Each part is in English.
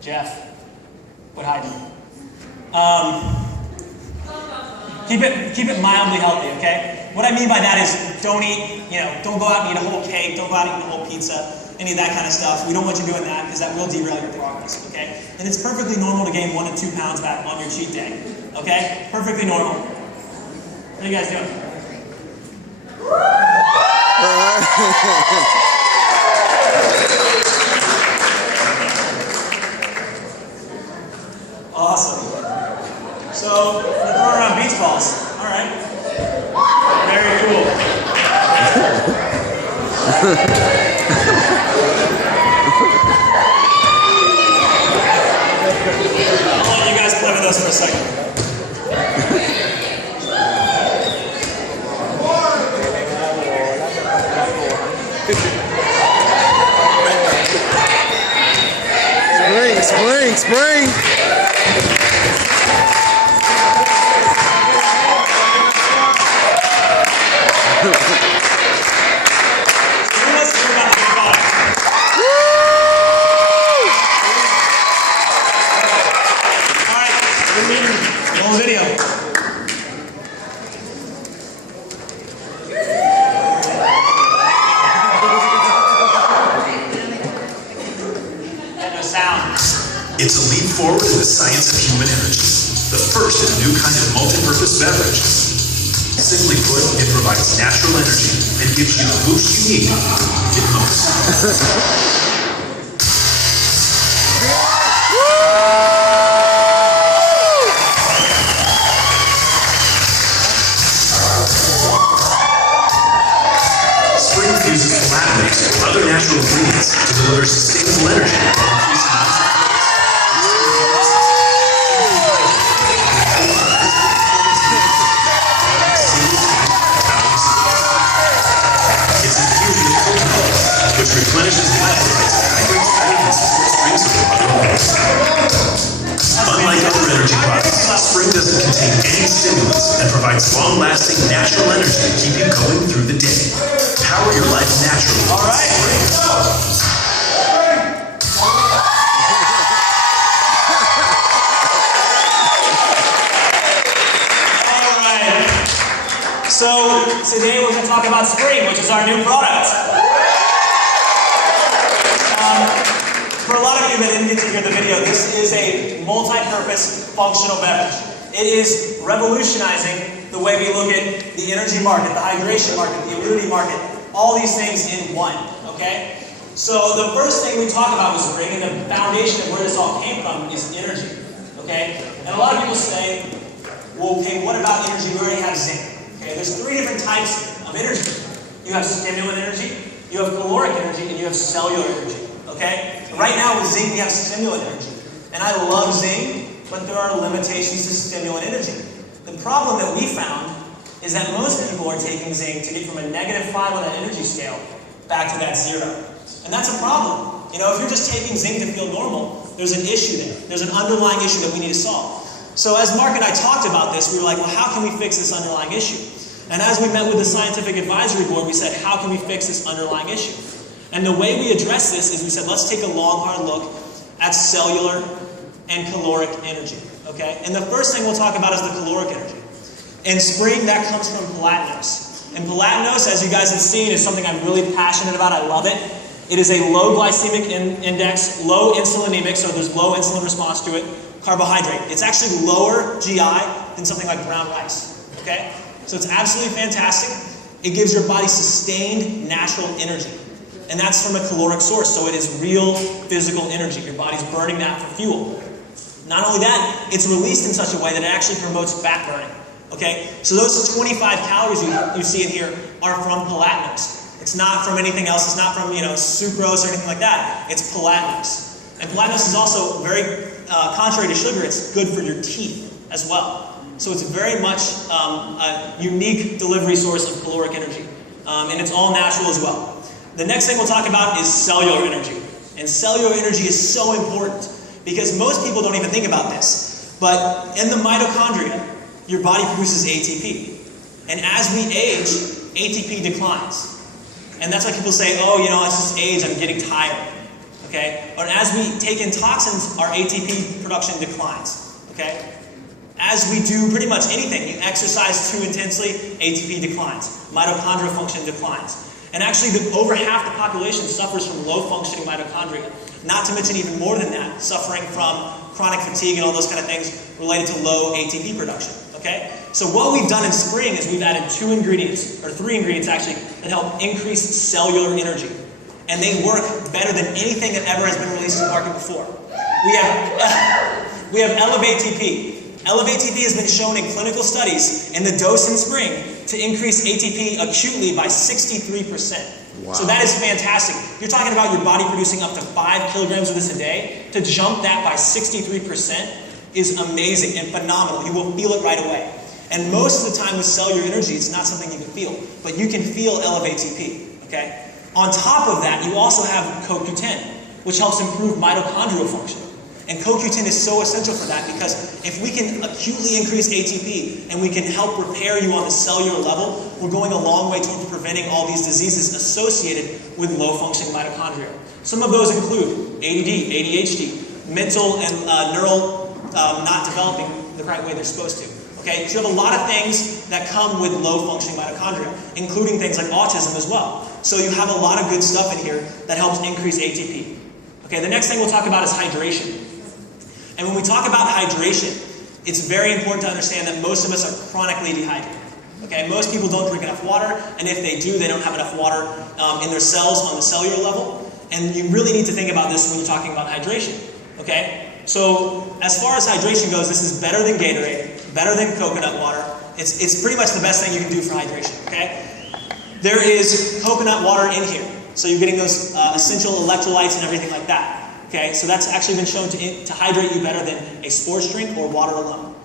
Jeff, quit hiding. Keep it mildly healthy, okay? What I mean by that is don't go out and eat a whole cake, don't go out and eat a whole pizza, any of that kind of stuff. We don't want you doing that because that will derail your progress, okay? And it's perfectly normal to gain 1 to 2 pounds back on your cheat day, okay? Perfectly normal. What are you guys doing? Awesome. So, we're throwing around beach balls. All right. Very cool. I'll let you guys play with us for a second. Spryng. Video. No sound. It's a leap forward in the science of human energy. The first in a new kind of multi-purpose beverage. Simply put, it provides natural energy and gives you the boost you need to get most. Uses flavonoids or other natural ingredients to deliver sustainable energy while increasing It's infused with coconut, which replenishes electrolytes and hydrates vitamins and springs of other minerals. Unlike other energy products, Spryng doesn't contain any stimulants and provides long-lasting natural energy to keep you going through the day. Power your life naturally. All right. All right. So today we're going to talk about Spryng, which is our new product. For a lot of you that didn't get to hear the video, this is a multi-purpose functional beverage. It is revolutionizing the way we look at the energy market, the hydration market, the immunity market, all these things in one, okay? So the first thing we talk about with Spryng and the foundation of where this all came from is energy, okay? And a lot of people say, well, okay, what about energy? We already have zinc, okay? There's 3 different types of energy. You have stimulant energy, you have caloric energy, and you have cellular energy, okay? Right now with zinc, we have stimulant energy. And I love zinc, but there are limitations to stimulant energy. The problem that we found is that most people are taking zinc to get from a -5 on that energy scale back to that 0. And that's a problem. You know, if you're just taking zinc to feel normal, there's an issue there. There's an underlying issue that we need to solve. So as Mark and I talked about this, we were like, well, how can we fix this underlying issue? And as we met with the scientific advisory board, we said, how can we fix this underlying issue? And the way we address this is we said, let's take a long, hard look at cellular and caloric energy, okay? And the first thing we'll talk about is the caloric energy. In Spryng, that comes from palatinose. And palatinose, as you guys have seen, is something I'm really passionate about. I love it. It is a low glycemic index, low insulinemic, so there's low insulin response to it, carbohydrate. It's actually lower GI than something like brown rice, okay? So it's absolutely fantastic. It gives your body sustained natural energy. And that's from a caloric source, so it is real physical energy. Your body's burning that for fuel. Not only that, it's released in such a way that it actually promotes fat burning. Okay? So those 25 calories you see in here are from palatinose. It's not from anything else. It's not from, sucrose or anything like that. It's palatinose. And palatinose is also very, contrary to sugar, it's good for your teeth as well. So it's very much a unique delivery source of caloric energy. And it's all natural as well. The next thing we'll talk about is cellular energy. And cellular energy is so important because most people don't even think about this. But in the mitochondria, your body produces ATP. And as we age, ATP declines. And that's why people say, oh, it's just age, I'm getting tired. okay? And as we take in toxins, our ATP production declines, okay? As we do pretty much anything, you exercise too intensely, ATP declines. Mitochondrial function declines. And actually, over half the population suffers from low-functioning mitochondria. Not to mention even more than that, suffering from chronic fatigue and all those kind of things related to low ATP production, okay? So what we've done in Spryng is we've added 2 ingredients, or 3 ingredients actually, that help increase cellular energy. And they work better than anything that ever has been released to the market before. We have Elevate TP. Elevate TP has been shown in clinical studies in the dose in Spryng to increase ATP acutely by 63%. Wow. So that is fantastic. You're talking about your body producing up to 5 kilograms of this a day. To jump that by 63% is amazing and phenomenal. You will feel it right away. And most of the time with cellular energy, it's not something you can feel, but you can feel Elevate TP, okay? On top of that, you also have CoQ10, which helps improve mitochondrial function. And CoQ10 is so essential for that because if we can acutely increase ATP and we can help repair you on the cellular level, we're going a long way towards preventing all these diseases associated with low-functioning mitochondria. Some of those include ADD, ADHD, mental and neural not developing the right way they're supposed to. Okay, so you have a lot of things that come with low-functioning mitochondria, including things like autism as well. So you have a lot of good stuff in here that helps increase ATP. Okay, the next thing we'll talk about is hydration. And when we talk about hydration, it's very important to understand that most of us are chronically dehydrated. Okay, most people don't drink enough water, and if they do, they don't have enough water in their cells on the cellular level. And you really need to think about this when you're talking about hydration. Okay, so as far as hydration goes, this is better than Gatorade, better than coconut water. It's pretty much the best thing you can do for hydration. Okay, there is coconut water in here, so you're getting those essential electrolytes and everything like that. Okay, so that's actually been shown to hydrate you better than a sports drink or water alone.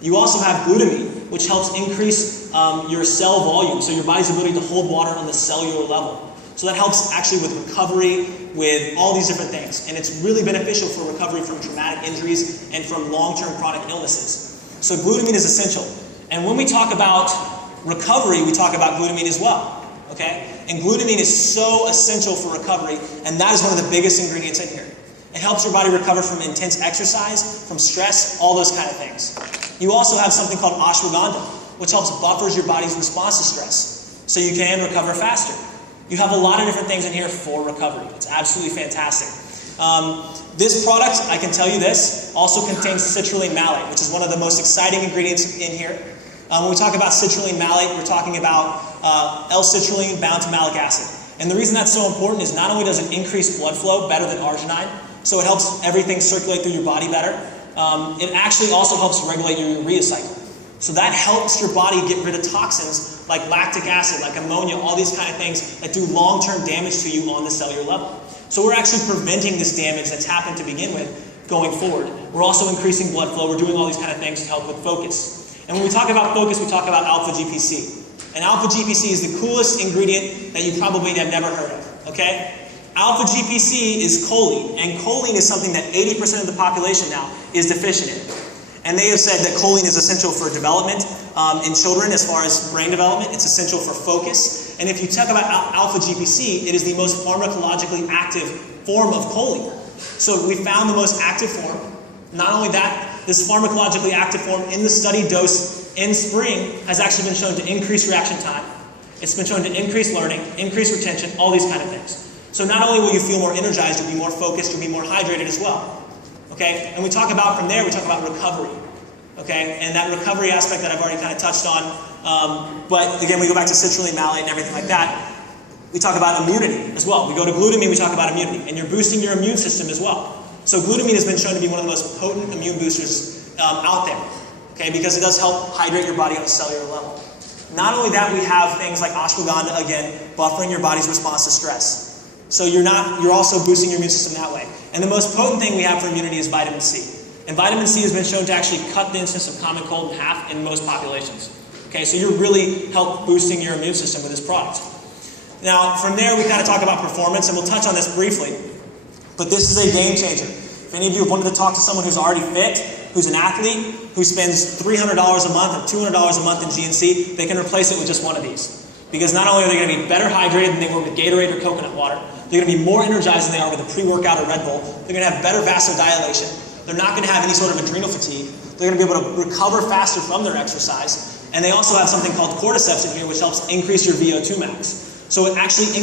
You also have glutamine, which helps increase your cell volume, so your body's ability to hold water on the cellular level. So that helps actually with recovery, with all these different things. And it's really beneficial for recovery from traumatic injuries and from long-term chronic illnesses. So glutamine is essential. And when we talk about recovery, we talk about glutamine as well. Okay? And glutamine is so essential for recovery, and that is one of the biggest ingredients in here. It helps your body recover from intense exercise, from stress, all those kind of things. You also have something called ashwagandha, which helps buffers your body's response to stress, so you can recover faster. You have a lot of different things in here for recovery. It's absolutely fantastic. This product, I can tell you this, also contains citrulline malate, which is one of the most exciting ingredients in here. When we talk about citrulline malate, we're talking about L-citrulline bound to malic acid. And the reason that's so important is not only does it increase blood flow better than arginine, so it helps everything circulate through your body better. It actually also helps regulate your urea cycle. So that helps your body get rid of toxins like lactic acid, like ammonia, all these kind of things that do long-term damage to you on the cellular level. So we're actually preventing this damage that's happened to begin with going forward. We're also increasing blood flow. We're doing all these kind of things to help with focus. And when we talk about focus, we talk about alpha-GPC. And alpha-GPC is the coolest ingredient that you probably have never heard of, okay? Alpha-GPC is choline, and choline is something that 80% of the population now is deficient in. And they have said that choline is essential for development in children as far as brain development. It's essential for focus. And if you talk about alpha-GPC, it is the most pharmacologically active form of choline. So we found the most active form. Not only that, this pharmacologically active form in the study dose in Spryng has actually been shown to increase reaction time. It's been shown to increase learning, increase retention, all these kind of things. So not only will you feel more energized, you'll be more focused, you'll be more hydrated as well. Okay? And we talk about, from there, we talk about recovery. Okay? And that recovery aspect that I've already kind of touched on. But again, we go back to citrulline malate and everything like that. We talk about immunity as well. We go to glutamine, we talk about immunity. And you're boosting your immune system as well. So glutamine has been shown to be one of the most potent immune boosters out there. Okay? Because it does help hydrate your body on a cellular level. Not only that, we have things like ashwagandha, again, buffering your body's response to stress. So you're also boosting your immune system that way. And the most potent thing we have for immunity is vitamin C. And vitamin C has been shown to actually cut the incidence of common cold in half in most populations. Okay, so you're really help boosting your immune system with this product. Now, from there, we kind of talk about performance, and we'll touch on this briefly. But this is a game changer. If any of you have wanted to talk to someone who's already fit, who's an athlete, who spends $300 a month or $200 a month in GNC, they can replace it with just one of these. Because not only are they going to be better hydrated than they were with Gatorade or coconut water, They're going to be more energized than they are with a pre-workout or Red Bull. They're going to have better vasodilation. They're not going to have any sort of adrenal fatigue. They're going to be able to recover faster from their exercise. And they also have something called cordyceps in here, which helps increase your VO2 max. So it actually